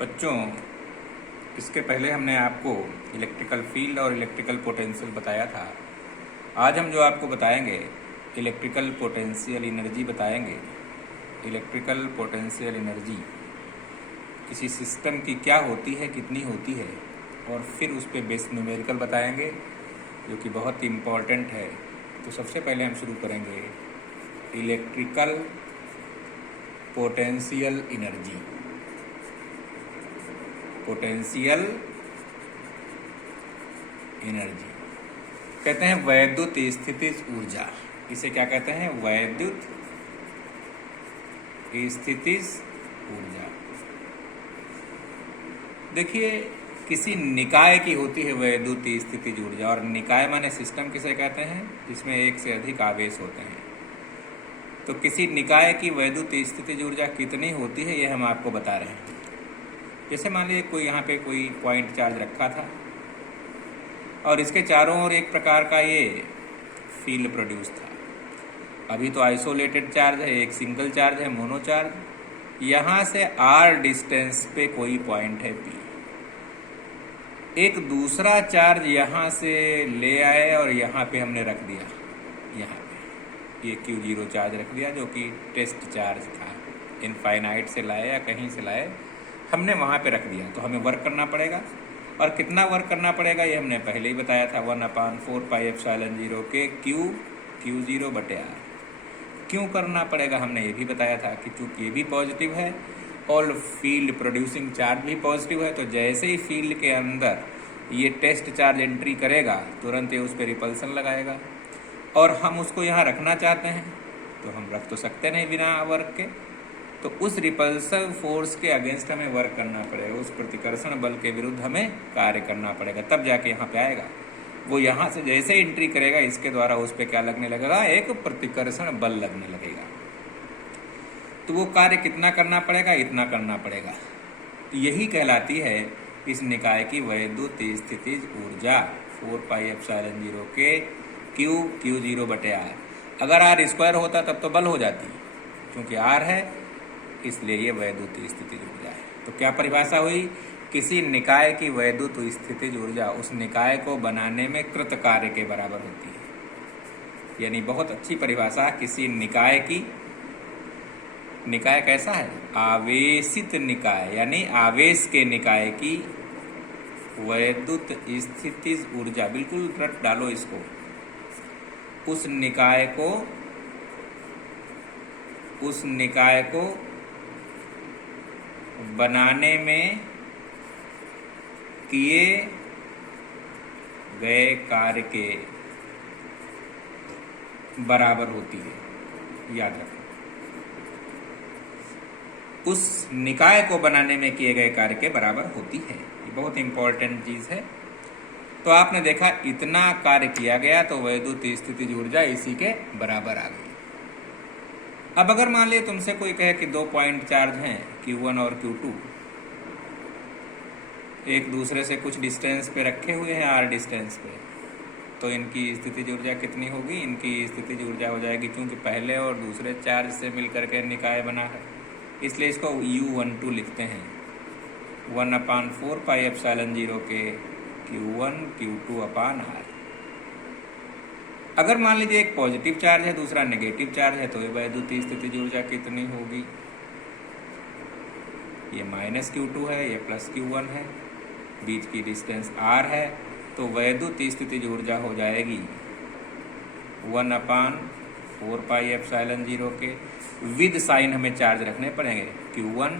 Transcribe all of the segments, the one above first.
बच्चों, इसके पहले हमने आपको इलेक्ट्रिकल फील्ड और इलेक्ट्रिकल पोटेंशियल बताया था। आज हम जो आपको बताएंगे इलेक्ट्रिकल पोटेंशियल एनर्जी बताएंगे। इलेक्ट्रिकल पोटेंशियल एनर्जी किसी सिस्टम की क्या होती है, कितनी होती है, और फिर उस पर बेस्ड न्यूमेरिकल बताएंगे जो कि बहुत इम्पॉर्टेंट है। तो सबसे पहले हम शुरू करेंगे electrical potential energy. Potential energy कहते हैं वैद्युत स्थितिज ऊर्जा। इसे क्या कहते हैं? वैद्युत स्थितिज ऊर्जा। देखिए, किसी निकाय की होती है वैद्युत स्थितिज ऊर्जा, और निकाय माने सिस्टम किसे कहते हैं? जिसमें एक से अधिक आवेश होते हैं। तो किसी निकाय की वैद्युत स्थितिज ऊर्जा कितनी होती है, ये हम आपको बता रहे हैं। जैसे मान लीजिए कोई यहाँ पे कोई पॉइंट चार्ज रखा था और इसके चारों ओर एक प्रकार का ये फील्ड प्रोड्यूस था। अभी तो आइसोलेटेड चार्ज है, एक सिंगल चार्ज है, मोनो चार्ज। यहाँ से r डिस्टेंस पे कोई पॉइंट है P। एक दूसरा चार्ज यहाँ से ले आए और यहाँ पे हमने रख दिया। यहाँ पे ये Q0 चार्ज रख दिया जो कि टेस्ट चार्ज था। इनफाइनाइट से लाए या कहीं से लाए, हमने वहाँ पे रख दिया। तो हमें वर्क करना पड़ेगा, और कितना वर्क करना पड़ेगा ये हमने पहले ही बताया था। 1/4πε0 के Q0/r। क्यों करना पड़ेगा हमने ये भी बताया था कि चूंकि ये भी पॉजिटिव है और फील्ड प्रोड्यूसिंग चार्ज भी पॉजिटिव है, तो जैसे ही फील्ड के अंदर ये टेस्ट चार्ज एंट्री करेगा तुरंत ये उस पर रिपल्सन लगाएगा। और हम उसको यहाँ रखना चाहते हैं तो हम रख तो सकते नहीं बिना वर्क के। तो उस रिपल्सिव फोर्स के अगेंस्ट हमें वर्क करना पड़ेगा, उस प्रतिकर्षण बल के विरुद्ध हमें कार्य करना पड़ेगा, तब जाके यहाँ पे आएगा। वो यहाँ से जैसे एंट्री करेगा इसके द्वारा उस पर क्या लगने लगेगा? एक प्रतिकर्षण बल लगने लगेगा। तो वो कार्य कितना करना पड़ेगा? इतना करना पड़ेगा। तो यही कहलाती है इस निकाय की वैद्युत स्थितिज ऊर्जा। 4πε0 के Q0/r। अगर r स्क्वायर होता तब तो बल हो जाती, क्योंकि r है इसलिए ये वैद्युत स्थितिज ऊर्जा है। तो क्या परिभाषा हुई? किसी निकाय की वैद्युत स्थितिज ऊर्जा उस निकाय को बनाने में कृत कार्य के बराबर होती है। यानी बहुत अच्छी परिभाषा। किसी निकाय की, निकाय कैसा है? आवेशित निकाय, यानी आवेश के निकाय की वैद्युत स्थितिज ऊर्जा। बिल्कुल रट डालो इसको। उस निकाय को बनाने में किए गए कार्य के बराबर होती है। याद रखो, उस निकाय को बनाने में किए गए कार्य के बराबर होती है। ये बहुत इंपॉर्टेंट चीज है। तो आपने देखा इतना कार्य किया गया तो वैद्युत स्थितिज ऊर्जा इसी के बराबर आ गई। अब अगर मान लिया तुमसे कोई कहे कि 2 पॉइंट चार्ज हैं Q1 और Q2, एक दूसरे से कुछ डिस्टेंस पे रखे हुए हैं r डिस्टेंस पे, तो इनकी स्थितिज ऊर्जा कितनी होगी? इनकी स्थितिज ऊर्जा हो जाएगी, क्योंकि पहले और दूसरे चार्ज से मिलकर के निकाय बना है, इसलिए इसको U12 लिखते हैं। 1/4πε0 के Q1 Q2/r। अगर मान लीजिए एक पॉजिटिव चार्ज है, दूसरा नेगेटिव चार्ज है, तो ये वैद्युत स्थितिज ऊर्जा कितनी होगी? ये -Q2 है, ये +Q1 है, बीच की डिस्टेंस r है, तो वैद्युत स्थितिज ऊर्जा हो जाएगी 1/4πε0 के, विद साइन हमें चार्ज रखने पड़ेंगे, Q1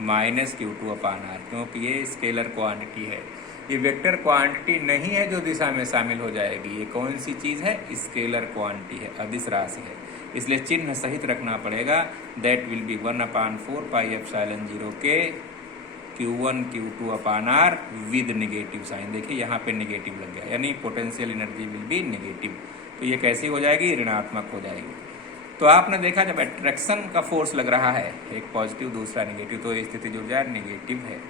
-Q2/r, क्योंकि ये स्केलर क्वांटिटी है। ये वेक्टर क्वांटिटी नहीं है जो दिशा में शामिल हो जाएगी। ये कौन सी चीज है? स्केलर क्वांटिटी है, अदिश राशि है, इसलिए चिन्ह सहित रखना पड़ेगा। दैट विल बी 1/4πε0 के Q1 Q2/r with negative sign. देखिए यहाँ पे नेगेटिव लग गया, यानी potential energy will be negative. तो ये कैसी हो जाएगी? ऋणात्मक हो जाएगी। तो आपने देखा जब अट्रैक्शन का फोर्स लग रहा है, एक पॉजिटिव दूसरा नेगेटिव, तो ये स्थितिज ऊर्जा नेगेटिव है,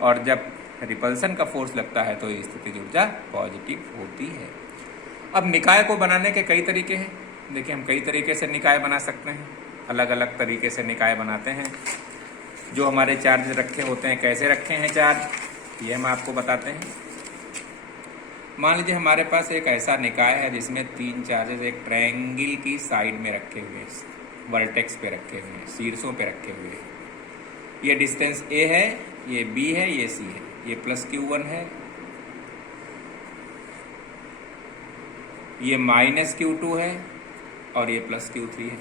और जब रिपल्सन का फोर्स लगता है तो ये स्थितिज ऊर्जा पॉजिटिव होती है। अब निकाय को बनाने के कई तरीके हैं। देखिए, हम कई तरीके से निकाय बना सकते हैं, अलग अलग तरीके से निकाय बनाते हैं। जो हमारे चार्ज रखे होते हैं कैसे रखे हैं चार्ज, ये हम आपको बताते हैं। मान लीजिए हमारे पास एक ऐसा निकाय है जिसमें 3 चार्जेस एक ट्रायंगल की साइड में रखे हुए हैं, वर्टेक्स पे रखे हुए हैं, शीर्षों पे रखे हुए हैं। ये डिस्टेंस A है, ये B है, ये C है, ये प्लस Q1 है, ये माइनस Q2 है और ये प्लस Q3 है।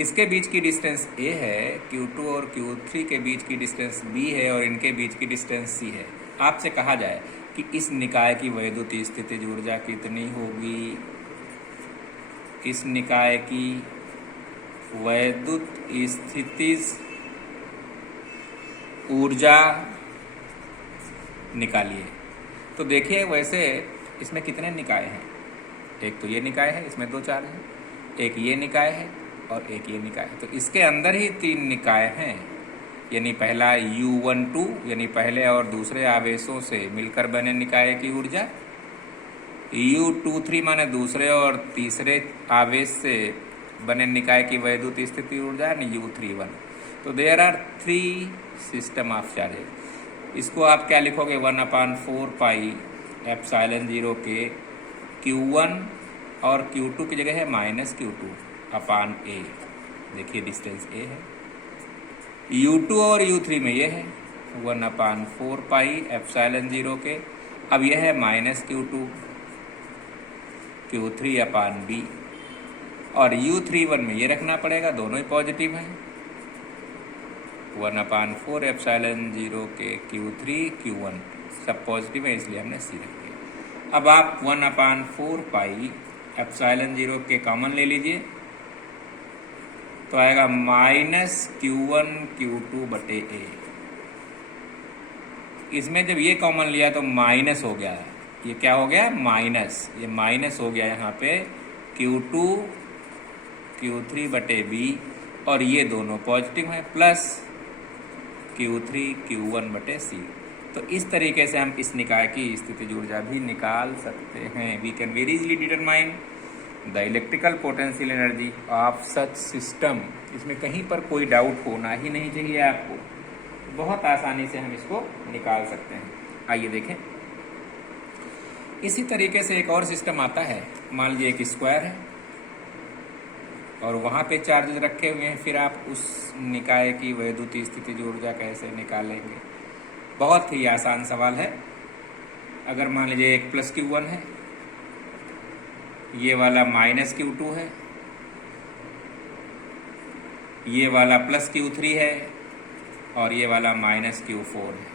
इसके बीच की डिस्टेंस A है, Q2 और Q3 के बीच की डिस्टेंस B है और इनके बीच की डिस्टेंस C है। आपसे कहा जाए कि इस निकाय की वैद्युत स्थितिज ऊर्जा कितनी होगी, इस निकाय की वैद्युत स्थितिज ऊर्जा निकालिए। तो देखिए वैसे इसमें कितने निकाय हैं, एक तो ये निकाय है, इसमें 2 चार्ज हैं, एक ये निकाय है और एक ये निकाय है। तो इसके अंदर ही 3 निकाय हैं, यानी पहला U12 यानी पहले और दूसरे आवेशों से मिलकर बने निकाय की ऊर्जा, U23 माने दूसरे और तीसरे आवेश से बने निकाय की वैद्युत स्थिति ऊर्जा, यानी U31। तो there are 3 system of charges. इसको आप क्या लिखोगे, 1/4 पाई एप्सिलॉन 0 के Q1 और Q2 की जगह है -Q2 अपान A। देखिए डिस्टेंस A है, U2 और U3 में ये है 1/4 पाई एप्सिलॉन 0 के, अब यह है -Q2 Q3 अपान B, और U31 में ये रखना पड़ेगा, दोनों ही पॉजिटिव हैं, 1/4 एप्सिलॉन 0 के Q3 Q1 सब पॉजिटिव है, इसलिए हमने C रख दिया। अब आप 1/4 पाई एप्सिलॉन 0 के कॉमन ले लीजिए, तो आएगा -Q1 Q2 बटे A। इसमें जब ये कॉमन लिया तो माइनस हो गया है, ये क्या हो गया, माइनस, ये माइनस हो गया यहाँ पे Q2 Q3 बटे B, और ये दोनों पॉजिटिव हैं, प्लस Q3 Q1 बटे C। तो इस तरीके से हम इस निकाय की स्थितिज ऊर्जा भी निकाल सकते हैं। We can very easily determine the electrical potential energy of such system. इसमें कहीं पर कोई डाउट होना ही नहीं चाहिए आपको, बहुत आसानी से हम इसको निकाल सकते हैं। आइए देखें, इसी तरीके से एक और सिस्टम आता है। मान लीजिए एक स्क्वायर है और वहाँ पे चार्जेस रखे हुए हैं, फिर आप उस निकाय की वैद्युत स्थितिज ऊर्जा कैसे निकालेंगे। बहुत ही आसान सवाल है। अगर मान लीजिए एक प्लस Q1 है, ये वाला -Q2 है, ये वाला प्लस Q3 है और ये वाला -Q4 है।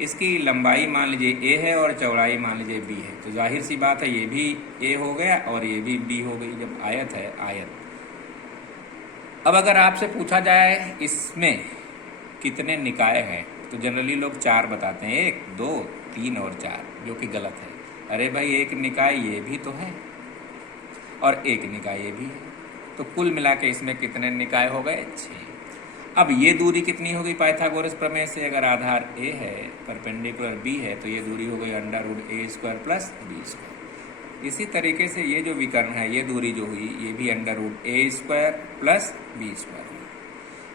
इसकी लंबाई मान लीजिए A है और चौड़ाई मान लीजिए B है, तो जाहिर सी बात है ये भी A हो गया और ये भी B हो गई, जब आयत है आयत। अब अगर आपसे पूछा जाए इसमें कितने निकाय हैं, तो जनरली लोग 4 बताते हैं, 1 2 3 और 4, जो कि गलत है। अरे भाई एक निकाय ये भी तो है और एक निकाय ये भी है, तो कुल मिला के इसमें कितने निकाय हो गए, 6। अब ये दूरी कितनी होगी पाइथागोरस प्रमेय से, अगर आधार A है परपेंडिकुलर B है, तो ये दूरी हो गई √A² प्लस B²। इसी तरीके से ये जो विकर्ण है, ये दूरी जो हुई, ये भी √A² प्लस B²।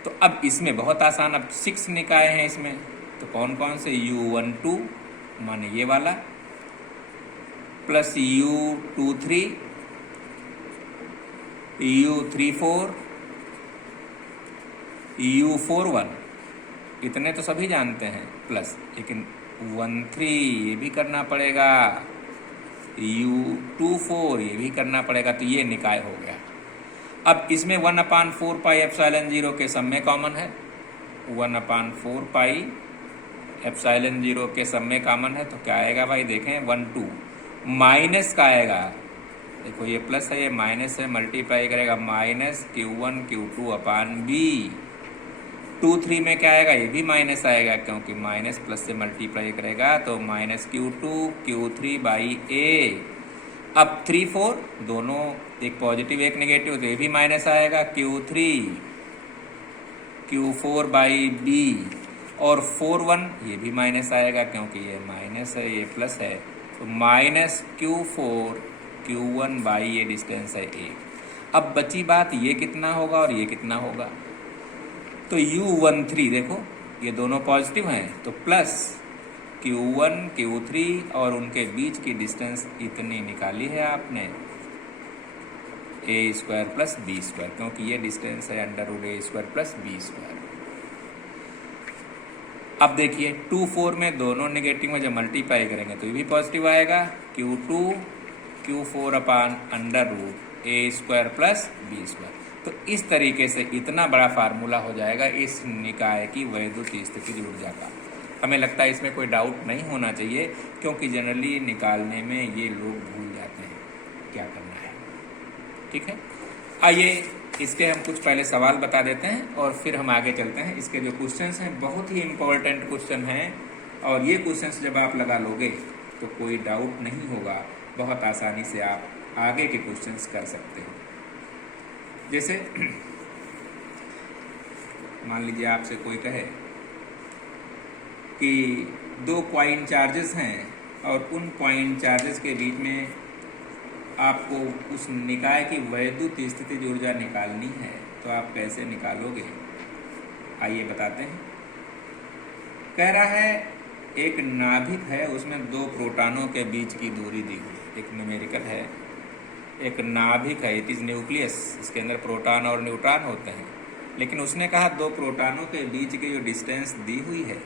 तो अब इसमें बहुत आसान, अब 6 निकाय हैं इसमें, तो कौन कौन से, U12 माने ये वाला, प्लस U23, U34, U41, इतने तो सभी जानते हैं, प्लस लेकिन 13 ये भी करना पड़ेगा, U24 ये भी करना पड़ेगा, तो ये निकाय हो गया। अब इसमें 1/4 पाई एप्सिलॉन 0 के सब में कॉमन है, 1/4 पाई एप्सिलॉन 0 के सब में कॉमन है, तो क्या आएगा भाई, देखें 1 2, माइनस का आएगा, देखो ये प्लस है ये माइनस है, मल्टीप्लाई करेगा -Q1 Q2 अपान B। 2 3 में क्या आएगा, ये भी माइनस आएगा, क्योंकि माइनस प्लस से मल्टीप्लाई करेगा, तो -Q2 Q3 बाई A। अब 3 4 दोनों, एक पॉजिटिव एक नेगेटिव, तो ये भी माइनस आएगा, Q3 Q4 बाई B, और 4 1 ये भी माइनस आएगा, क्योंकि ये माइनस है ये प्लस है, तो -Q4 Q1 बाई ये डिस्टेंस है A। अब बची बात, ये कितना होगा और ये कितना होगा, तो U13 देखो ये दोनों पॉजिटिव हैं, तो प्लस Q1 Q3 और उनके बीच की डिस्टेंस इतनी निकाली है आपने, a² प्लस b², क्योंकि ये डिस्टेंस है √a² प्लस b²। अब देखिए 2 4 में दोनों नेगेटिव में जब मल्टीप्लाई करेंगे तो ये भी पॉजिटिव आएगा, Q2 Q4 अपान √a² प्लस b²। तो इस तरीके से इतना बड़ा फार्मूला हो जाएगा इस निकाय की वैद्युत स्थितिज ऊर्जा का। हमें लगता है इसमें कोई डाउट नहीं होना चाहिए, क्योंकि जनरली निकालने में ये लोग भूल जाते हैं क्या करना है। ठीक है, आइए इसके हम कुछ पहले सवाल बता देते हैं और फिर हम आगे चलते हैं। इसके जो क्वेश्चंस हैं बहुत ही इम्पोर्टेंट क्वेश्चन हैं, और ये क्वेश्चंस जब आप लगा लोगे तो कोई डाउट नहीं होगा, बहुत आसानी से आप आगे के क्वेश्चंस कर सकते हो। जैसे मान लीजिए आपसे कोई कहे कि 2 पॉइंट चार्जेस हैं और उन पॉइंट चार्जेस के बीच में आपको उस निकाय की वैद्युत स्थितिज ऊर्जा निकालनी है, तो आप कैसे निकालोगे? आइए बताते हैं। कह रहा है एक नाभिक है, उसमें 2 प्रोटॉनों के बीच की दूरी दी हुई है, एक न्यूमेरिकल है। एक नाभिक है, इट इज न्यूक्लियस, इसके अंदर प्रोटॉन और न्यूट्रॉन होते हैं, लेकिन उसने कहा 2 प्रोटॉनों के बीच की जो डिस्टेंस दी हुई है,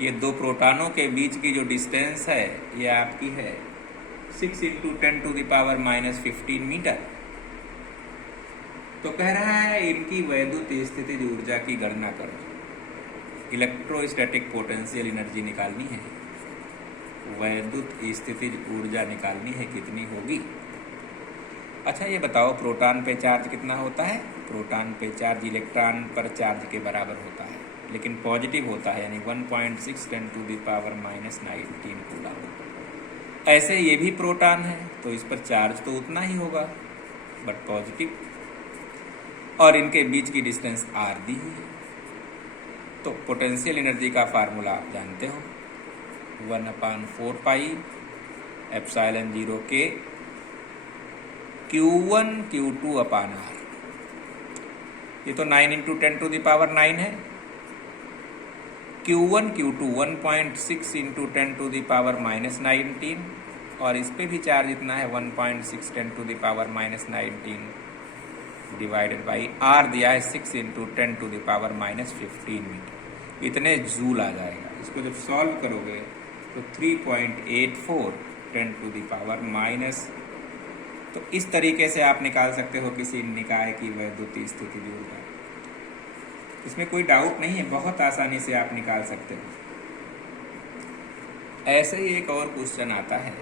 ये 2 प्रोटॉनों के बीच की जो डिस्टेंस है ये आपकी है 6 × 10⁻⁻15 मीटर। तो कह रहा है इनकी वैद्युत स्थितिज ऊर्जा की गणना करो, इलेक्ट्रोस्टैटिक पोटेंशियल एनर्जी निकालनी है, वैद्युत स्थितिज ऊर्जा निकालनी है, कितनी होगी? अच्छा ये बताओ प्रोटॉन पे चार्ज कितना होता है? प्रोटॉन पे चार्ज इलेक्ट्रॉन पर चार्ज के बराबर होता है, लेकिन पॉजिटिव होता है, यानी 1.6 × 10⁻⁻19 कूलम। ऐसे ये भी प्रोटॉन है, तो इस पर चार्ज तो उतना ही होगा बट पॉजिटिव, और इनके बीच की डिस्टेंस r दी हुई है। तो पोटेंशियल एनर्जी का फार्मूला आप जानते हो, 1/4πε0 के Q1 Q2 अपान r। ये तो 9 × 10⁻9 है। Q1 Q2 1.6 × 10⁻⁻19, और इस पे भी चार्ज इतना है 1.6 × 10⁻⁻19 डिवाइडेड बाई r दिया है 6 × 10⁻⁻15 मीटर, इतने जूल आ जाएगा। इसको जब सॉल्व करोगे तो 3.84 × 10⁻⁻, तो इस तरीके से आप निकाल सकते हो किसी निकाय की वैद्युत स्थितिज ऊर्जा। इसमें कोई डाउट नहीं है, बहुत आसानी से आप निकाल सकते हो। ऐसे ही एक और क्वेश्चन आता है,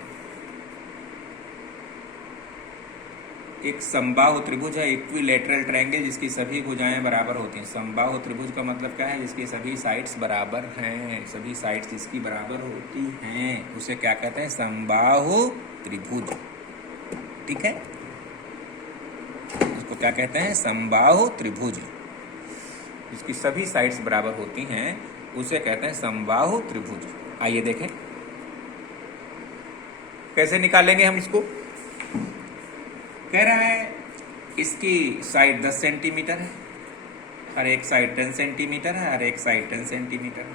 एक समबाहु त्रिभुज है, इक्विलैटरल ट्रायंगल, जिसकी सभी भुजाएं बराबर होती हैं। समबाहु त्रिभुज का मतलब क्या है? जिसकी सभी साइड्स बराबर हैं, सभी साइड्स जिसकी बराबर होती हैं उसे क्या कहते हैं? समबाहु त्रिभुज। ठीक है, इसको क्या कहते हैं? समबाहु त्रिभुज। जिसकी सभी साइड्स बराबर होती हैं उसे कहते हैं समबाहु त्रिभुज। आइए देखें कैसे निकालेंगे हम इसको। कह रहा है इसकी साइड 10 सेंटीमीटर है, हर एक साइड 10 सेंटीमीटर है, हर एक साइड 10 सेंटीमीटर है।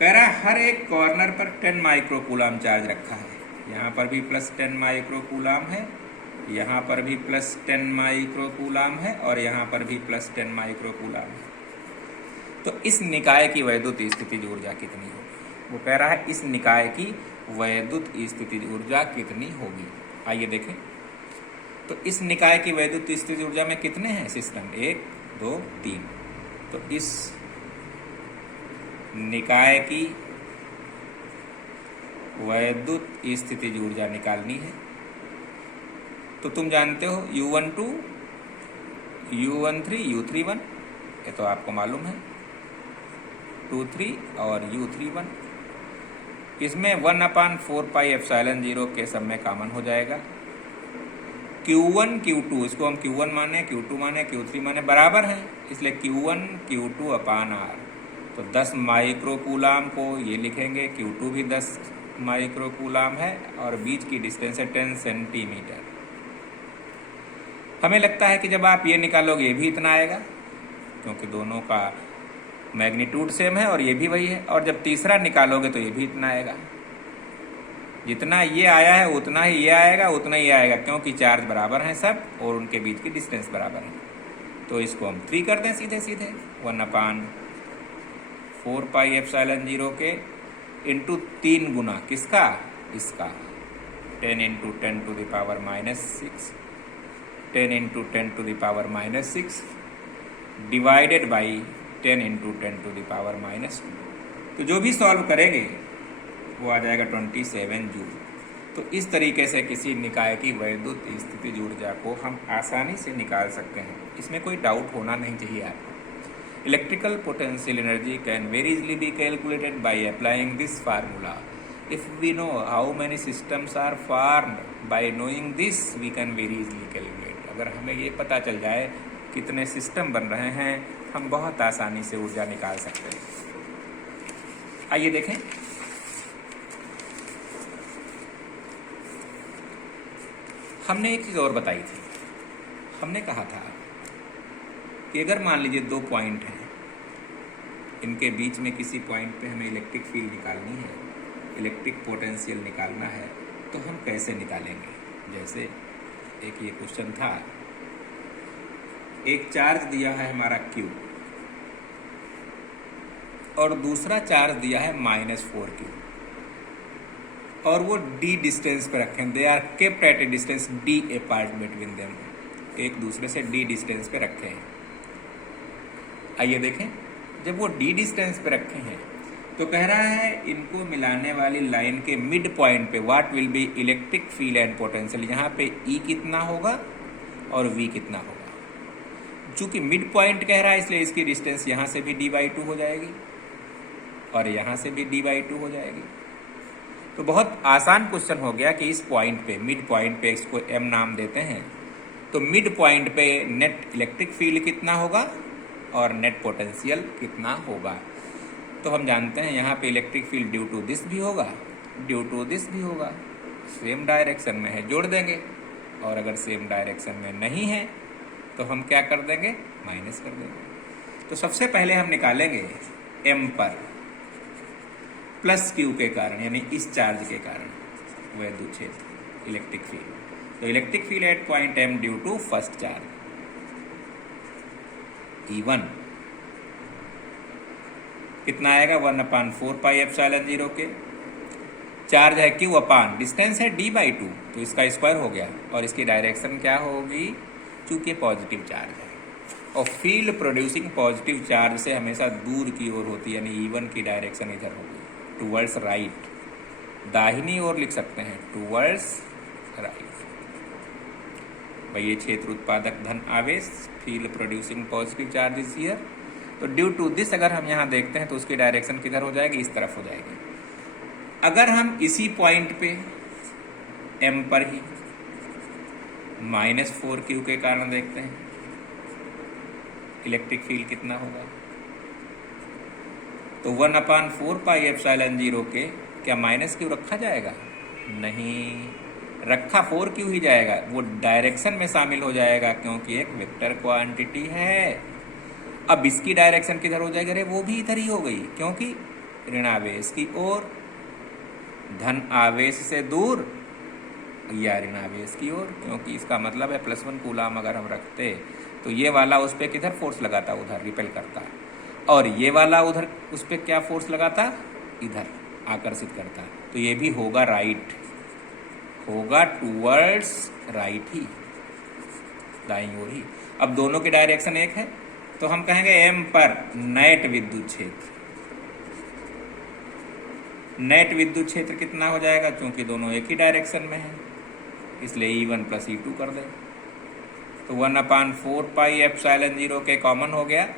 कह रहा है हर एक कॉर्नर पर 10 माइक्रोकूलम चार्ज रखा है, यहाँ पर भी +10 माइक्रोकूलम है, यहाँ पर भी +10 माइक्रोकूलम है, और यहाँ पर भी +10 माइक्रोकूलम है। तो इस निकाय की वैद्युत स्थितिज ऊर्जा कितनी होगी? वो कह रहा है इस निकाय की वैद्युत स्थितिज ऊर्जा कितनी होगी। आइए देखें। तो इस निकाय की वैद्युत स्थितिज ऊर्जा में कितने हैं सिस्टम? 1 2 3। तो इस निकाय की वैद्युत स्थितिज ऊर्जा निकालनी है। तो तुम जानते हो U12 U13 U31, ये तो आपको मालूम है, 23 और U31। इसमें 1/4πε0 के सब में कॉमन हो जाएगा। Q1 Q2, इसको हम Q1 माने, Q2 माने, Q3 माने, बराबर हैं, इसलिए Q1 Q2 अपान r। तो 10 माइक्रोकूलम को ये लिखेंगे, Q2 भी 10 माइक्रोकूलम है, और बीच की डिस्टेंस है 10 सेंटीमीटर। हमें लगता है कि जब आप ये निकालोगे ये भी इतना आएगा, क्योंकि दोनों का मैग्नीट्यूड सेम है और ये भी वही है। और जब तीसरा निकालोगे तो ये भी इतना आएगा, जितना ये आया है उतना ही ये आएगा, उतना ही आएगा, क्योंकि चार्ज बराबर हैं सब और उनके बीच की डिस्टेंस बराबर है। तो इसको हम 3 कर दें सीधे सीधे, 1/4πε0 के इंटू 3 गुना किसका, इसका 10 into 10 to the power -6, 10 into 10 to the power -6 divided by 10 into 10 to the power -2। तो जो भी सॉल्व करेंगे वो आ जाएगा 27 जूल। तो इस तरीके से किसी निकाय की वैद्युत स्थितिज ऊर्जा को हम आसानी से निकाल सकते हैं, इसमें कोई डाउट होना नहीं चाहिए आपको। Electrical potential energy can very easily be calculated by applying this formula. If we know how many systems are formed, by knowing this we can very easily calculate. अगर हमें ये पता चल जाए कितने सिस्टम बन रहे हैं, हम बहुत आसानी से ऊर्जा निकाल सकते हैं। आइए देखें, हमने एक चीज़ और बताई थी। हमने कहा था कि अगर मान लीजिए 2 पॉइंट हैं, इनके बीच में किसी पॉइंट पे हमें इलेक्ट्रिक फील्ड निकालनी है, इलेक्ट्रिक पोटेंशियल निकालना है, तो हम कैसे निकालेंगे। जैसे एक ये क्वेश्चन था, एक चार्ज दिया है हमारा Q और दूसरा चार्ज दिया है -4Q और वो d डिस्टेंस पे रखें, they are kept at a distance d apart between them, एक दूसरे से d डिस्टेंस पे रखे हैं। आइए देखें, जब वो d डिस्टेंस पे रखे हैं तो कह रहा है इनको मिलाने वाली लाइन के मिड पॉइंट पे what will B electric field and potential. यहाँ पे E कितना होगा और V कितना होगा। चूंकि मिड पॉइंट कह रहा है इसलिए इसकी डिस्टेंस यहाँ से भी d/2 हो जाएगी और यहाँ से भी d/2 हो जाएगी। तो बहुत आसान क्वेश्चन हो गया कि इस पॉइंट पे, मिड पॉइंट पे, इसको M नाम देते हैं, तो मिड पॉइंट पे नेट इलेक्ट्रिक फील्ड कितना होगा और नेट पोटेंशियल कितना होगा। तो हम जानते हैं यहाँ पे electric field due to this भी होगा, ड्यू टू दिस भी होगा, सेम डायरेक्शन में है जोड़ देंगे, और अगर सेम डायरेक्शन में नहीं है तो हम क्या कर देंगे, माइनस कर देंगे। तो सबसे पहले हम निकालेंगे M पर प्लस Q के कारण, यानी इस चार्ज के कारण वैद्युत क्षेत्र इलेक्ट्रिक फील्ड। तो electric field at point M due to first charge E1 कितना आएगा, 1/4πε0 के चार्ज है Q अपान डिस्टेंस है d/2, तो इसका स्क्वायर हो गया और इसकी डायरेक्शन क्या होगी, चूंकि पॉजिटिव चार्ज है और फील्ड प्रोड्यूसिंग पॉजिटिव चार्ज से हमेशा दूर की ओर होती है, यानी E1 की डायरेक्शन इधर होगी, टूवर्ड्स राइट, दाहिनी ओर लिख सकते हैं, टूवर्ड्स राइट। भाई ये क्षेत्र उत्पादक धन आवेश, field producing positive charge is here. तो ड्यू टू दिस अगर हम यहाँ देखते हैं तो उसकी डायरेक्शन किधर हो जाएगी, इस तरफ हो जाएगी। अगर हम इसी पॉइंट पे M पर ही -4Q के कारण देखते हैं इलेक्ट्रिक फील्ड कितना होगा, तो 1/4πε0 के क्या -Q रखा जाएगा, नहीं रखा, 4Q ही जाएगा, वो डायरेक्शन में शामिल हो जाएगा क्योंकि एक वेक्टर क्वांटिटी है। अब इसकी डायरेक्शन किधर हो जाएगी, अरे वो भी इधर ही हो गई, क्योंकि ऋण आवेश की ओर, धन आवेश से दूर या ऋण आवेश की ओर, क्योंकि इसका मतलब है +1 कूलाम अगर हम रखते तो ये वाला उस पर किधर फोर्स लगाता, उधर रिपेल करता, और ये वाला उधर उस पर क्या फोर्स लगाता, इधर आकर्षित करता। तो ये भी होगा राइट, होगा टूवर्ड्स राइट ही, दाईं ओर ही। अब दोनों की डायरेक्शन एक है तो हम कहेंगे M पर नेट विद्युत क्षेत्र, नेट विद्युत क्षेत्र कितना हो जाएगा, क्योंकि दोनों एक ही डायरेक्शन में है इसलिए E1 + E2 कर दें। तो 1/4πε0 के कॉमन हो गया,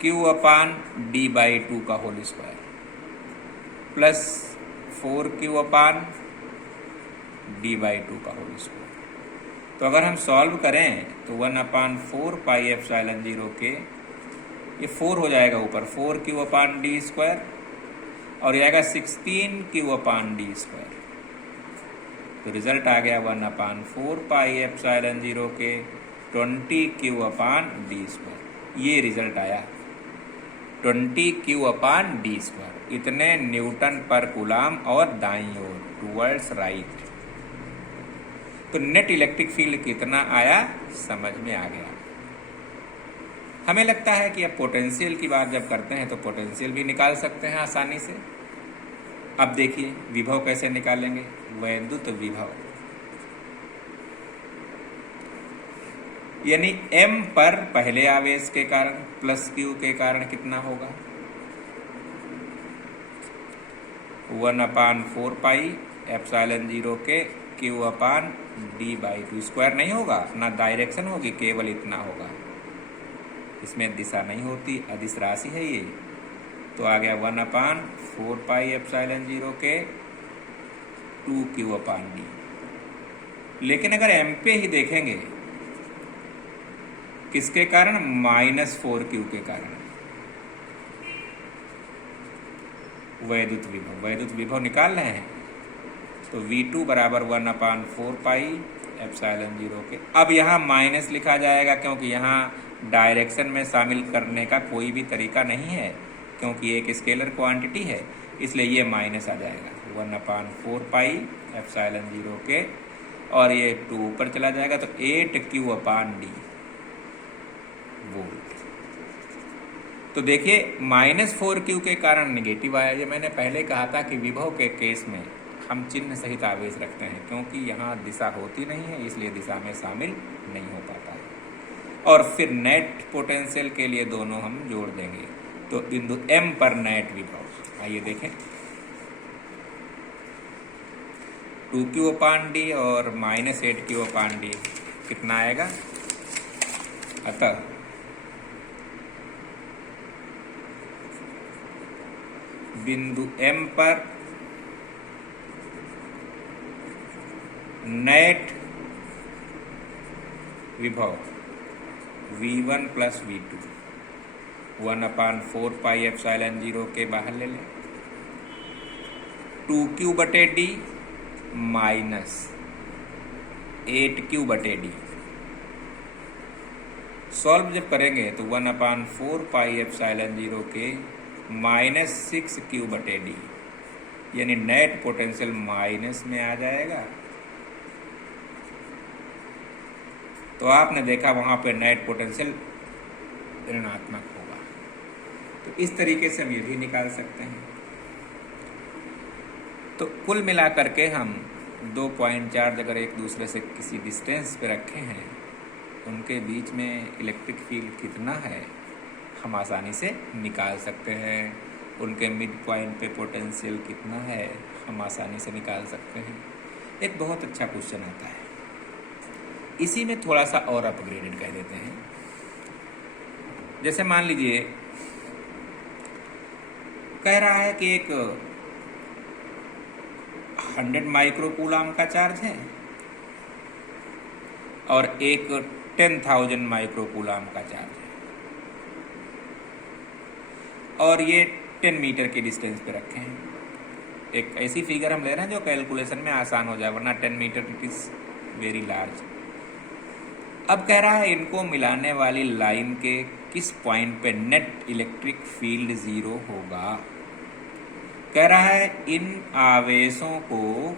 Q/d/2 का होल स्क्वायर प्लस 4Q/d/2 का होल स्क्वायर। तो अगर हम सॉल्व करें तो 1/4πε0 के ये 4 हो जाएगा ऊपर, 4Q/d² और ये आएगा 16Q/d²। तो रिजल्ट आ गया 1/4πε0 के 20q/d²। ये रिजल्ट आया 20q/d², इतने न्यूटन पर कूलाम और दाईं ओर टूवर्ड्स राइट। तो नेट इलेक्ट्रिक फील्ड कितना आया समझ में आ गया। हमें लगता है कि अब पोटेंशियल की बात जब करते हैं तो पोटेंशियल भी निकाल सकते हैं आसानी से। अब देखिए विभव कैसे निकालेंगे, वैद्युत विभव यानी m पर पहले आवेश के कारण प्लस q के कारण कितना होगा 1/4πε0 के q/d/2 स्क्वायर नहीं होगा ना, डायरेक्शन होगी, केवल इतना होगा, इसमें दिशा नहीं होती, अदिश राशि है ये। तो आ गया 1/4πε0 के 2q/d। लेकिन अगर m पे ही देखेंगे किसके कारण, -4q के कारण, वैद्युत विभव निकाल रहे हैं। तो V2 बराबर 1/4πε0 के। अब यहाँ माइनस लिखा जाएगा क्योंकि यहाँ डायरेक्शन में शामिल करने का कोई भी तरीका नहीं है, क्योंकि एक स्केलर क्वांटिटी है, इसलिए ये माइनस आ जाएगा 1/4πε0 के, और ये 2 ऊपर चला जाएगा तो 8q/d वोल्ट। तो देखिए -4q के कारण निगेटिव आया। ये मैंने पहले कहा था कि विभव के केस में हम चिन्ह सहित आवेश रखते हैं, क्योंकि यहाँ दिशा होती नहीं है, इसलिए दिशा में शामिल नहीं हो पाता है। और फिर नेट पोटेंशियल के लिए दोनों हम जोड़ देंगे। तो बिंदु m पर नेट विभव, आइए देखें, 2q/d और -8q/d कितना आएगा। अतः बिंदु m पर नेट विभव V1 प्लस V2 1/4πε0 के बाहर ले लें, 2q/d माइनस 8q/d। सॉल्व जब करेंगे तो 1/4πε0 के -6q/d, यानी नेट पोटेंशियल माइनस में आ जाएगा। तो आपने देखा वहां पे नेट पोटेंशियल ऋणात्मक होगा। तो इस तरीके से हम ये भी निकाल सकते हैं। तो कुल मिलाकर के हम 2 पॉइंट चार्ज अगर एक दूसरे से किसी डिस्टेंस पे रखे हैं, उनके बीच में इलेक्ट्रिक फील्ड कितना है हम आसानी से निकाल सकते हैं। उनके मिड पॉइंट पे पोटेंशियल कितना है हम आसानी से निकाल सकते हैं। एक बहुत अच्छा क्वेश्चन आता है, इसी में थोड़ा सा और अपग्रेडेड कह देते हैं। जैसे मान लीजिए कह रहा है कि एक 100 माइक्रो कूलाम का चार्ज है और एक 10,000 माइक्रो कूलाम का चार्ज है, और ये 10 मीटर के डिस्टेंस पे रखे हैं। एक ऐसी फिगर हम ले रहे हैं जो कैलकुलेशन में आसान हो जाए, वरना 10 metre it is very large. अब कह रहा है इनको मिलाने वाली लाइन के किस पॉइंट पे नेट इलेक्ट्रिक फील्ड 0 होगा। कह रहा है इन आवेशों को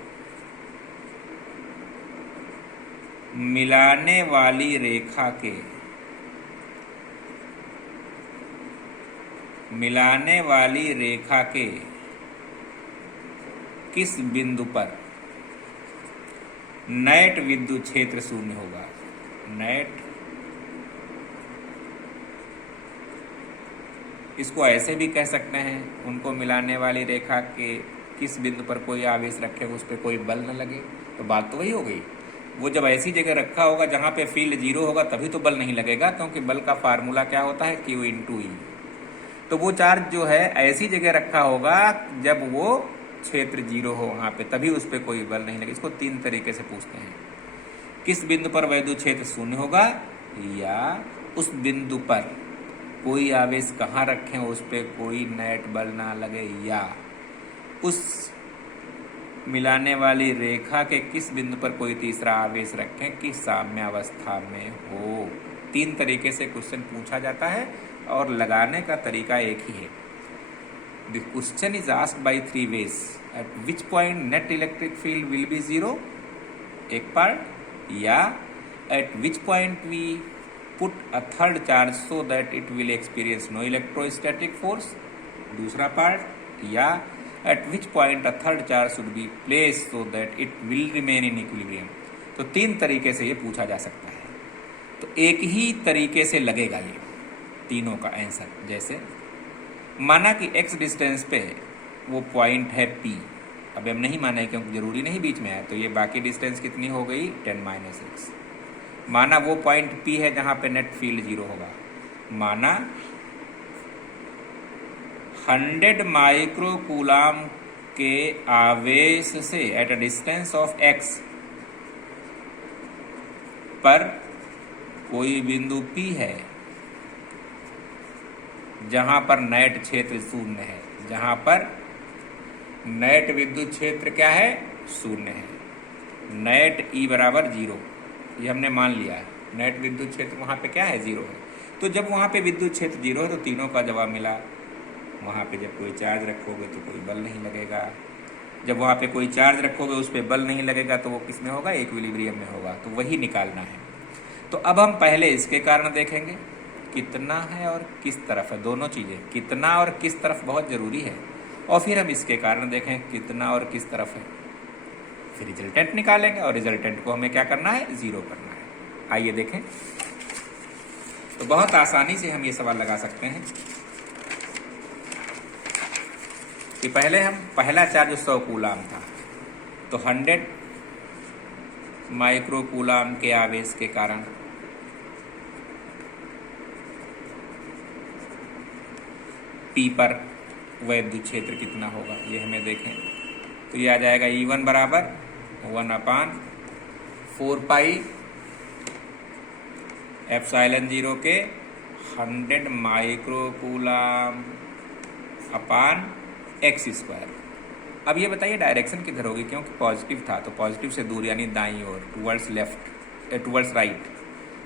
मिलाने वाली रेखा के किस बिंदु पर नेट विद्युत क्षेत्र 0 होगा। नेट, इसको ऐसे भी कह सकते हैं, उनको मिलाने वाली रेखा के किस बिंदु पर कोई आवेश रखे उस पर कोई बल न लगे। तो बात तो वही हो गई, वो जब ऐसी जगह रखा होगा जहां पे फील्ड 0 होगा तभी तो बल नहीं लगेगा, क्योंकि बल का फार्मूला क्या होता है, Q × E। तो वो चार्ज जो है ऐसी जगह रखा होगा जब वो क्षेत्र 0 हो वहां पे, तभी उस पर कोई बल नहीं लगेगा। इसको 3 तरीके से पूछते हैं, किस बिंदु पर वैद्युत क्षेत्र 0 होगा, या उस बिंदु पर कोई आवेश कहाँ रखें उस पर कोई नेट बल ना लगे, या उस मिलाने वाली रेखा के किस बिंदु पर कोई तीसरा आवेश रखें कि साम्यावस्था में हो। 3 तरीके से क्वेश्चन पूछा जाता है और लगाने का तरीका एक ही है। The question is asked by 3 ways. At which point net electric field will be 0, एक पार्ट, या at which point we put a third charge so that it will experience no electrostatic force, दूसरा part, या at which point a third charge should be placed so that it will remain in equilibrium. तो 3 तरीके से ये पूछा जा सकता है। तो एक ही तरीके से लगेगा ये तीनों का आंसर। जैसे माना कि x डिस्टेंस पे वो पॉइंट है P, अब हम नहीं माने क्योंकि जरूरी नहीं बीच में है, तो ये बाकी डिस्टेंस कितनी हो गई 10 - x। माना वो पॉइंट P है जहाँ पे नेट फील्ड 0 होगा। माना 100 माइक्रो कूलाम के आवेश से at a distance of x पर कोई बिंदु P है जहां पर नेट क्षेत्र 0 है, जहां पर नेट विद्युत क्षेत्र क्या है 0 है। नेट E बराबर 0, ये हमने मान लिया है। नेट विद्युत क्षेत्र वहां पे क्या है 0 है। तो जब वहां पे विद्युत क्षेत्र 0 है तो तीनों का जवाब मिला। वहां पे जब कोई चार्ज रखोगे तो कोई बल नहीं लगेगा, जब वहां पे कोई चार्ज रखोगे उस पर बल नहीं लगेगा तो वो किस में होगा इक्विलिब्रियम में होगा। तो वही निकालना है। तो अब हम पहले इसके कारण देखेंगे कितना है और किस तरफ है, दोनों चीज़ें कितना और किस तरफ बहुत ज़रूरी है, और फिर हम इसके कारण देखें कितना और किस तरफ है, फिर रिजल्टेंट निकालेंगे और रिजल्टेंट को हमें क्या करना है 0 करना है। आइए देखें। तो बहुत आसानी से हम ये सवाल लगा सकते हैं कि पहले हम पहला चार्ज 100 कूलाम था, तो 100 माइक्रो कूलाम के आवेश के कारण P पर विद्युत क्षेत्र कितना होगा ये हमें देखें। तो ये आ जाएगा E1 बराबर 1/4 पाई एप्सिलॉन 0 के 100 माइक्रो कूलाम अपान x स्क्वायर। अब ये बताइए डायरेक्शन किधर होगी, क्योंकि पॉजिटिव था तो पॉजिटिव से दूर यानी दाईं ओर, टुवर्ड्स लेफ्ट टुवर्ड्स राइट।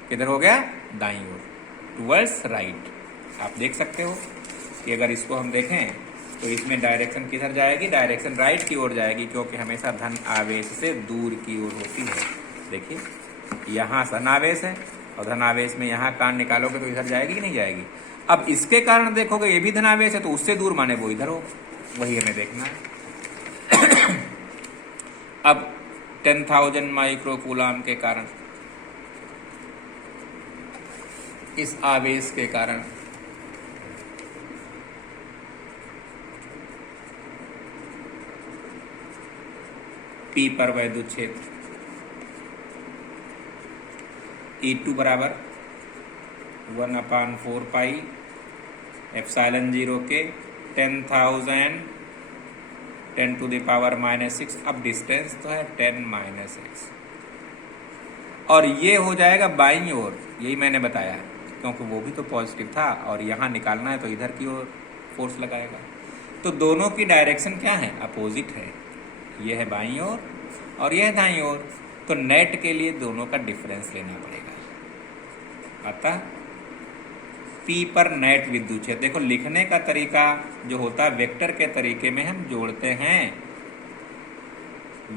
किधर हो गया दाईं ओर, टुवर्ड्स राइट। आप देख सकते हो कि अगर इसको हम देखें तो इसमें डायरेक्शन किधर जाएगी, डायरेक्शन राइट की ओर जाएगी, क्योंकि हमेशा धन आवेश से दूर की ओर होती है। देखिए यहाँ धन आवेश है और धन आवेश में यहाँ कान निकालोगे तो इधर जाएगी कि नहीं जाएगी। अब इसके कारण देखोगे ये भी धन आवेश है तो उससे दूर माने वो इधर हो, वही हमें देखना है। अब 10,000 माइक्रो कूलाम के कारण, इस आवेश के कारण P पर विद्युत क्षेत्र E2 बराबर 1/4 पाई एप्सिलॉन 0 के 10,000 10 to the power -6। अब डिस्टेंस तो है 10 - x, और ये हो जाएगा बाईं ओर, यही मैंने बताया क्योंकि वो भी तो पॉजिटिव था और यहाँ निकालना है तो इधर की ओर फोर्स लगाएगा। तो दोनों की डायरेक्शन क्या है अपोजिट है, ये है बाईं ओर और यह है दाईं ओर। तो नेट के लिए दोनों का डिफरेंस लेना पड़ेगा। अतः P पर नेट विद्युत क्षेत्र, देखो लिखने का तरीका जो होता है वेक्टर के तरीके में हम जोड़ते हैं।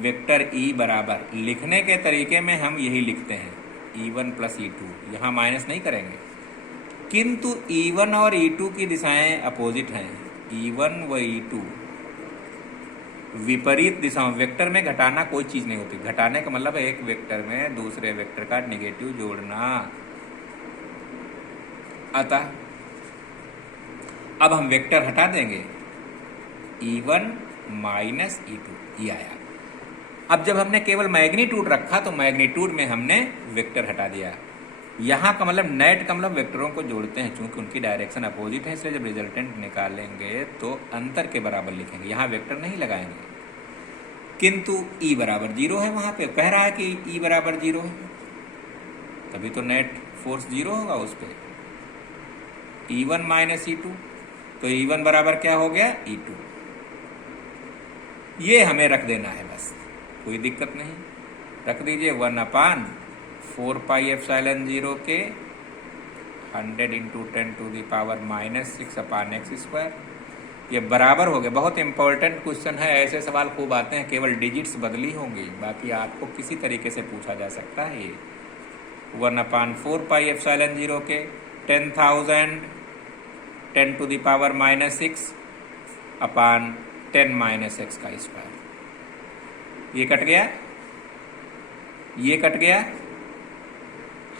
वेक्टर E बराबर लिखने के तरीके में हम यही लिखते हैं E1 + E2, यहाँ माइनस नहीं करेंगे। किंतु E1 और E2 की दिशाएं अपोजिट हैं। E1 व E2 विपरीत दिशाओं, वेक्टर में घटाना कोई चीज नहीं होती। घटाने का मतलब एक वेक्टर में दूसरे वेक्टर का नेगेटिव जोड़ना। अतः अब हम वेक्टर हटा देंगे, E1 - E2 ये आया। अब जब हमने केवल मैग्नीट्यूड रखा तो मैग्नीट्यूड में हमने वेक्टर हटा दिया। यहाँ का मतलब नेट का मतलब वेक्टरों को जोड़ते हैं, चूंकि उनकी डायरेक्शन अपोजिट है, इसलिए जब रिजल्टेंट निकालेंगे तो अंतर के बराबर लिखेंगे, यहाँ वेक्टर नहीं लगाएंगे। किंतु E बराबर 0 है, वहाँ पे कह रहा है कि E बराबर 0 है, तभी तो नेट फोर्स 0 होगा उस पर। E1 - E2, तो E1 बराबर क्या हो गया E2। ये हमें रख देना है बस, कोई दिक्कत नहीं। रख दीजिए 1/4πε0 के 100 × 10⁻⁻⁶/x²। ये बराबर हो गया। बहुत इंपॉर्टेंट क्वेश्चन है, ऐसे सवाल खूब आते हैं, केवल डिजिट्स बदली होंगी, बाकी आपको किसी तरीके से पूछा जा सकता है। ये 1/4πε0 के 10,000 10⁻⁻⁶/10⁻⁻⁴ ये कट गया, ये कट गया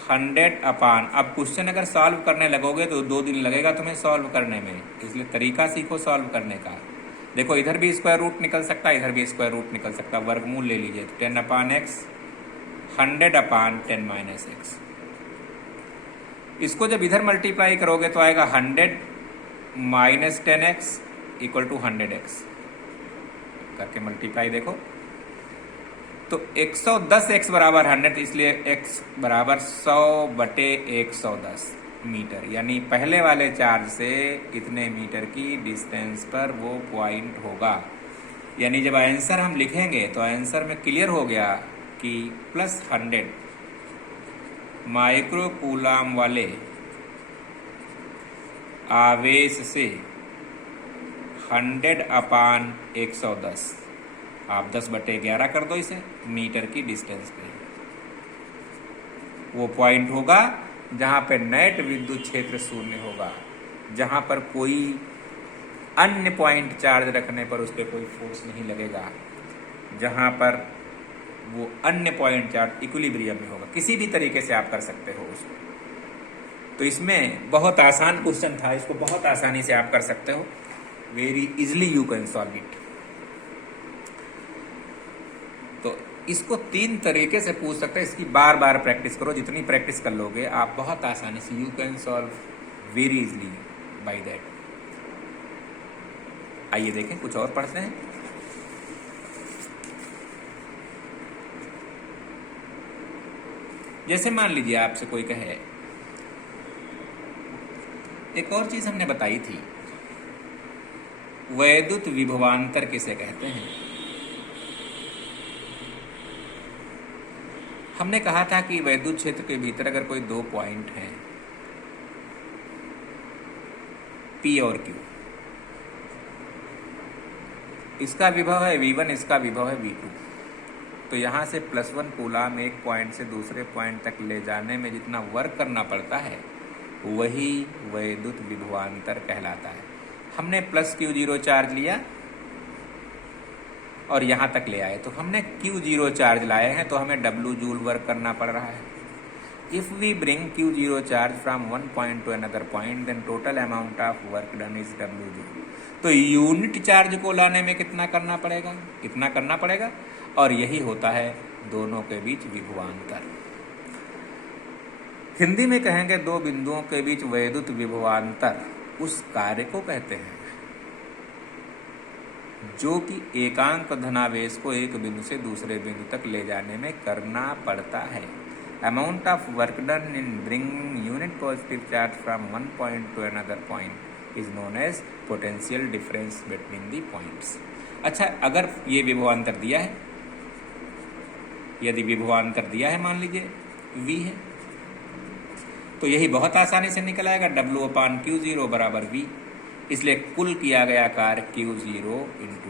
100 अब क्वेश्चन अगर सॉल्व करने लगोगे तो 2 दिन लगेगा तुम्हें सॉल्व करने में, इसलिए तरीका सीखो सॉल्व करने का। देखो इधर भी स्क्वायर रूट निकल सकता है, इधर भी स्क्वायर रूट निकल सकता है, वर्गमूल ले लीजिए। 10/x 100/10⁻⁻⁶ इसको जब इधर मल्टीप्लाई करोगे तो आएगा 100 - 10x = 100x करके मल्टीप्लाई देखो तो 110x बराबर 100, इसलिए x बराबर 100/110 मीटर, यानी पहले वाले चार्ज से कितने मीटर की डिस्टेंस पर वो पॉइंट होगा। यानी जब आंसर हम लिखेंगे तो आंसर में क्लियर हो गया कि +100 माइक्रो कूलाम वाले आवेश से 100/110 आप 10/11 कर दो इसे, मीटर की डिस्टेंस पे वो पॉइंट होगा जहां पे नेट विद्युत क्षेत्र शून्य होगा, जहां पर कोई अन्य पॉइंट चार्ज रखने पर उस पर कोई फोर्स नहीं लगेगा, जहां पर वो अन्य पॉइंट चार्ज इक्विलिब्रियम में होगा। किसी भी तरीके से आप कर सकते हो उसको। तो इसमें बहुत आसान क्वेश्चन था, इसको बहुत आसानी से आप कर सकते हो। Very easily you can solve it. तो इसको 3 तरीके से पूछ सकते हैं, इसकी बार बार प्रैक्टिस करो। जितनी प्रैक्टिस कर लोगे आप बहुत आसानी से you can solve very easily by that. आइए देखें, कुछ और पढ़ते हैं। जैसे मान लीजिए आपसे कोई कहे, एक और चीज हमने बताई थी, वैद्युत विभवांतर किसे कहते हैं। हमने कहा था कि वैद्युत क्षेत्र के भीतर अगर कोई 2 पॉइंट हैं, P और Q, इसका विभव है V1, इसका विभव है V2, तो यहां से +1 कूलाम एक पॉइंट से दूसरे पॉइंट तक ले जाने में जितना वर्क करना पड़ता है वही वैद्युत विभवांतर कहलाता है। हमने +Q0 चार्ज लिया और यहाँ तक ले आए, तो हमने Q0 चार्ज लाए हैं तो हमें W जूल वर्क करना पड़ रहा है। If we bring Q0 charge from one point to another point then total amount of work done is W joule. तो यूनिट चार्ज को लाने में कितना करना पड़ेगा, इतना करना पड़ेगा, और यही होता है दोनों के बीच विभवांतर। हिंदी में कहेंगे 2 बिंदुओं के बीच वैद्युत विभवांतर उस कार्य को कहते हैं जो कि एकांक धनावेश को एक बिंदु से दूसरे बिंदु तक ले जाने में करना पड़ता है। Amount of work done in bringing unit positive charge from one point to another point is known as potential difference between the points. अच्छा, अगर ये विभवांतर दिया है, यदि विभवांतर दिया है मान लीजिए V है, तो यही बहुत आसानी से निकल आएगा W/Q0 बराबर V, इसलिए कुल किया गया कार्य Q0 × V।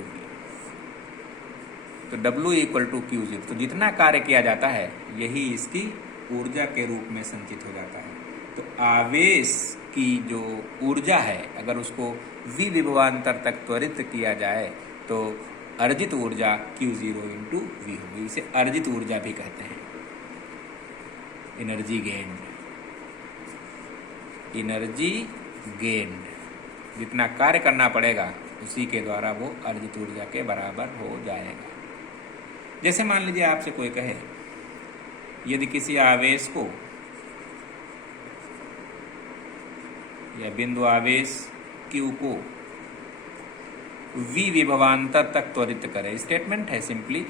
तो W = Q0, तो जितना कार्य किया जाता है यही इसकी ऊर्जा के रूप में संचित हो जाता है। तो आवेश की जो ऊर्जा है अगर उसको V विभवांतर तक त्वरित किया जाए तो अर्जित ऊर्जा Q0 × V होगी। इसे अर्जित ऊर्जा भी कहते हैं, एनर्जी गेन्ड। एनर्जी गेन्ड, जितना कार्य करना पड़ेगा उसी के द्वारा वो अर्जित ऊर्जा के बराबर हो जाएगा। जैसे मान लीजिए आपसे कोई कहे, यदि किसी आवेश को या बिंदु आवेश Q को V विभवांतर तक त्वरित करें, स्टेटमेंट है सिंपली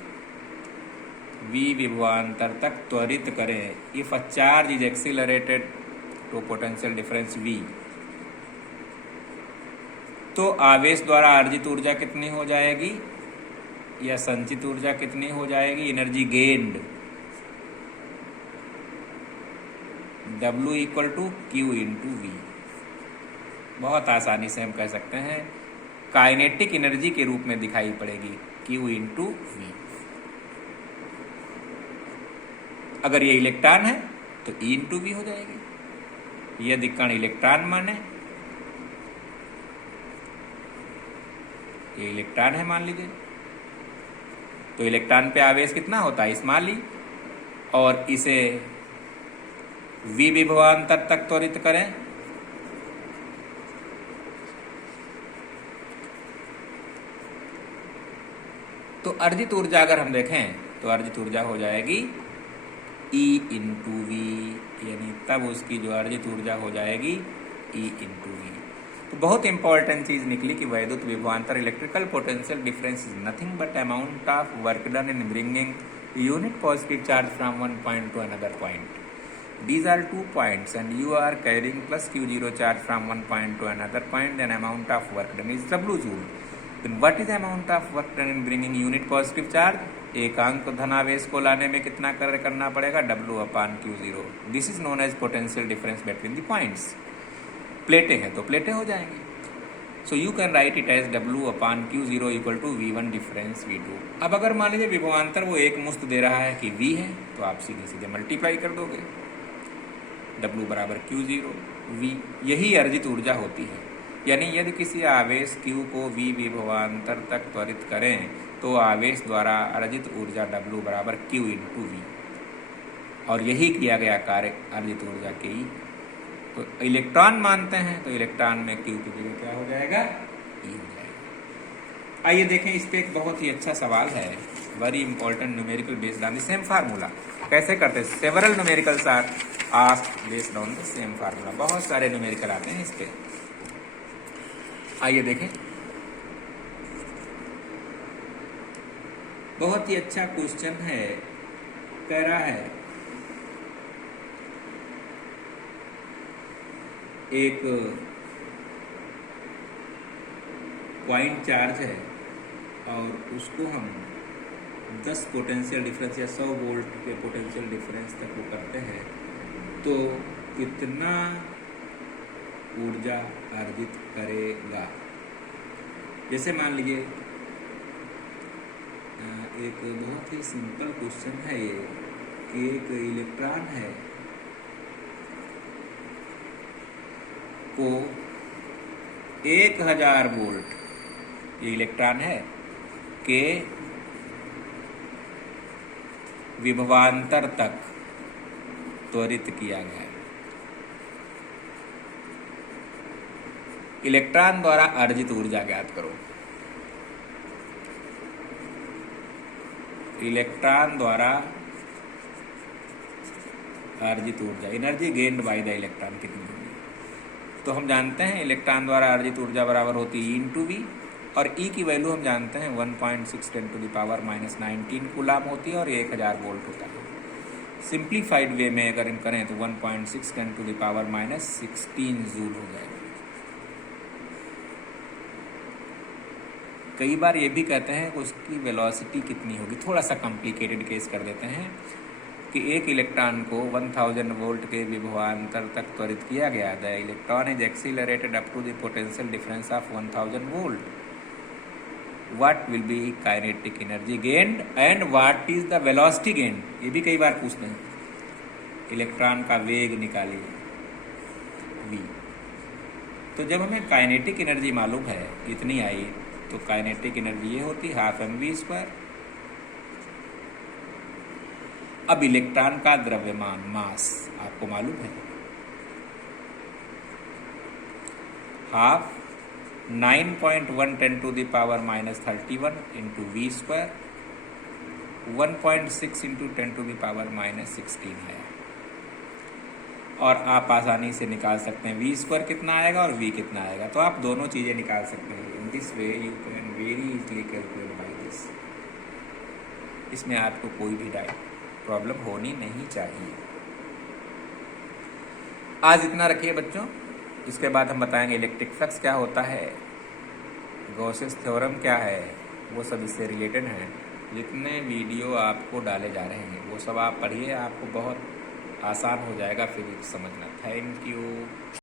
V विभवांतर तक त्वरित करें। If a charge is accelerated to potential difference V, तो आवेश द्वारा अर्जित ऊर्जा कितनी हो जाएगी या संचित ऊर्जा कितनी हो जाएगी, energy gained, W equal to Q into V. बहुत आसानी से हम कह सकते हैं काइनेटिक एनर्जी के रूप में दिखाई पड़ेगी Q इंटू वी। अगर ये इलेक्ट्रॉन है तो E इंटू वी हो जाएगी। यदि कण इलेक्ट्रॉन माने, ये इलेक्ट्रॉन है मान लीजिए, तो इलेक्ट्रॉन पे आवेश कितना होता है स्मॉल ई, और इसे V विभवांतर तक त्वरित करें तो अर्जित ऊर्जा अगर हम देखें तो अर्जित ऊर्जा हो जाएगी E इंटू वी, यानी तब उसकी जो अर्जित ऊर्जा हो जाएगी E इंटू वी। तो बहुत इंपॉर्टेंट चीज निकली कि वैद्युत विभवांतर electrical potential difference is nothing but amount of work done in bringing unit positive charge from one point to another point. These are 2 points and you are carrying plus Q0 charge from one point to another point, then amount of work done is W joule. Then what is the amount of work done in bringing unit positive charge? एकांक धनावेश को लाने में कितना करना पड़ेगा, W upon Q0। This is known as potential difference between the points. प्लेटें हैं तो प्लेटें हो जाएंगी। So you can write it as W upon Q0 equal to V1 difference V2। अब अगर मान लीजिए विभवांतर वो एक मुश्त दे रहा है कि V है, तो आप सीधे सीधे मल्टीप्लाई कर दोगे, W बराबर Q0 V। यही अर्जित ऊर्जा होती है। यानी यदि किसी आवेश Q को V विभवांतर तक त्वरित करें तो आवेश द्वारा अर्जित ऊर्जा W बराबर Q इंटू वी, और यही किया गया कार्य अर्जित ऊर्जा के ई। तो इलेक्ट्रॉन मानते हैं तो इलेक्ट्रॉन में Q की जगह क्या हो जाएगा, E हो जाएगा। आइए देखें, इस पे एक बहुत ही अच्छा सवाल है, very important numerical based on the same formula. कैसे करते हैं, several numericals are asked based on the same formula. बहुत सारे न्यूमेरिकल आते हैं इस पे। आइए देखें, बहुत ही अच्छा क्वेश्चन है। कह रहा है एक पॉइंट चार्ज है और उसको हम 10 पोटेंशियल डिफरेंस या 100 वोल्ट के पोटेंशियल डिफरेंस तक वो करते हैं, तो कितना ऊर्जा अर्जित करेगा। जैसे मान लीजिए एक बहुत ही सिंपल क्वेश्चन है ये कि एक इलेक्ट्रॉन है को 1000 वोल्ट, ये इलेक्ट्रॉन है के विभवांतर तक त्वरित किया गया। इलेक्ट्रॉन द्वारा अर्जित ऊर्जा ज्ञात करो। इलेक्ट्रॉन द्वारा अर्जित ऊर्जा, energy gained by the electron कितनी होगी। तो हम जानते हैं इलेक्ट्रॉन द्वारा अर्जित ऊर्जा बराबर होती है E इंटू वी, और E की वैल्यू हम जानते हैं 1.6 × 10⁻⁻19 कूलाम होती है और 1000 वोल्ट होता है। सिंप्लीफाइड वे में अगर हम करें तो 1.6 × 10⁻16 जूल हो जाएगा। कई बार ये भी कहते हैं कि उसकी वेलोसिटी कितनी होगी। थोड़ा सा कॉम्प्लिकेटेड केस कर देते हैं कि एक इलेक्ट्रॉन को 1000 वोल्ट के विभवांतर तक त्वरित किया गया। The electron is accelerated up to the potential difference of 1000 volt. What will be kinetic energy gained and what is the velocity gained, ये भी कई बार पूछते हैं। इलेक्ट्रॉन का वेग निकालिए v। तो जब हमें काइनेटिक एनर्जी मालूम है इतनी आई, तो काइनेटिक एनर्जी ये होती 12mv²। अब इलेक्ट्रॉन का द्रव्यमान मास आपको मालूम है, 9.1 × 10⁻31 इंटू v², 1.6 × 10⁻16 है। और आप आसानी से निकाल सकते हैं v² कितना आएगा और v कितना आएगा। तो आप दोनों चीज़ें निकाल सकते हैं। In this way you can very easily calculate by this. इसमें आपको कोई भी प्रॉब्लम होनी नहीं चाहिए। आज इतना रखिए बच्चों। इसके बाद हम बताएंगे इलेक्ट्रिक फ्लक्स क्या होता है, गॉसेस थ्योरम क्या है, वो सब इससे रिलेटेड हैं। जितने वीडियो आपको डाले जा रहे हैं वो सब आप पढ़िए, आपको बहुत आसान हो जाएगा फिजिक्स समझना। Thank you.